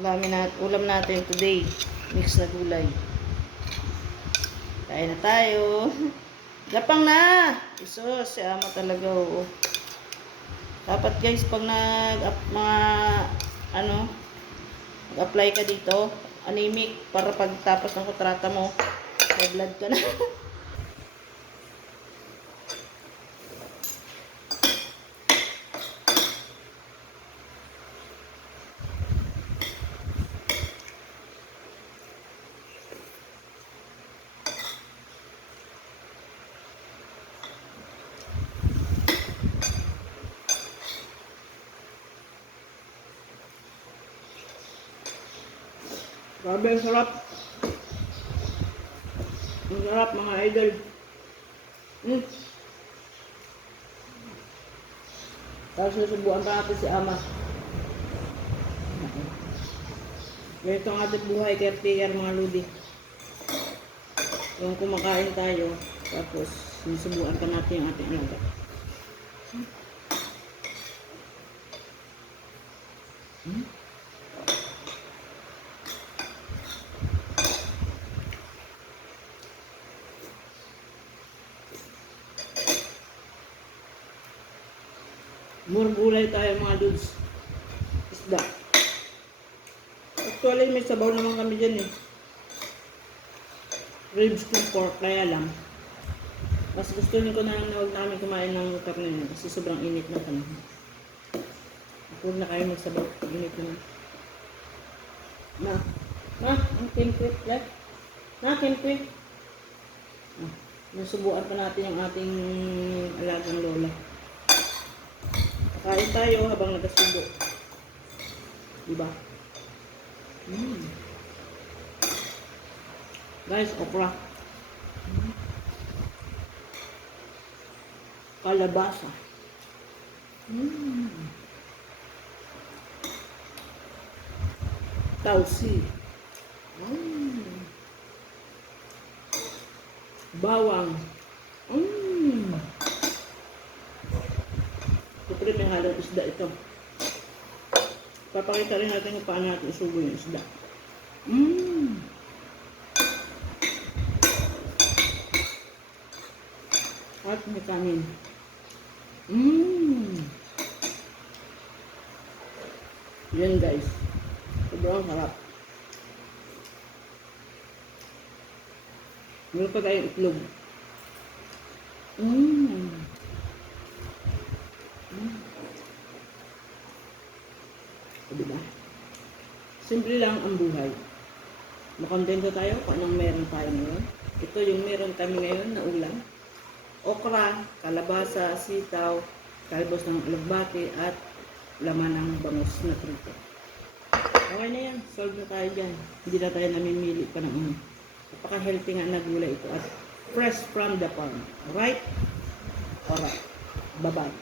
Ulami nat ulam natin today. Mix na gulay. Kain na tayo. Lapang na! Iso, si ama talaga, oo. Dapat guys, pag nag, mga, ano, mag-apply ka dito, anemic, para pagtapos ng kontrata mo, may blood ka na. Grabe, ang sarap. Ang sarap, mga idol. Mm. Tapos susubuan pa natin si Ama. Ganito ang ating buhay, caretaker mga ludi. Yung kumakain tayo, tapos susubuan pa natin yung ating alaga. Hmm? More gulay tayo mga dudes. Isda. Actually, may sabaw naman kami dyan eh. Ribs ng pork, kaya lang. Mas gusto ko na lang na huwag namin kumain ng karne na kasi sobrang init ng panahon. Huwag na kayo magsabaw. Init naman. Na. Na, ang template. Yeah. Na, template. Ah, nasubuan pa natin yung ating alagang lola. Kain tayo habang nagasubo. Diba? Mm. Guys, okra. Mm. Kalabasa. Mm. Tausi. Mm. Bawang. Mm. Siyempre may halong isda ito. Papakita rin natin kung paano natin isubo yung isda. Mmm! At may kanin. Mmm! Yan guys. Sobrang sarap. Meron pa tayong itlog. Mmm! O, diba? Simple lang ang buhay. Makontento tayo kung anong meron tayo ngayon. Ito yung meron kami ngayon na ulam. Okra, kalabasa, sitaw, kalbos ng alagbati, at laman ng bangus na prito. Okay na yan. Solve na tayo dyan. Hindi na tayo namimili pa ng ano. Napaka-healthy nga na gulay ito at fresh from the farm. Right? Alright. Bye-bye.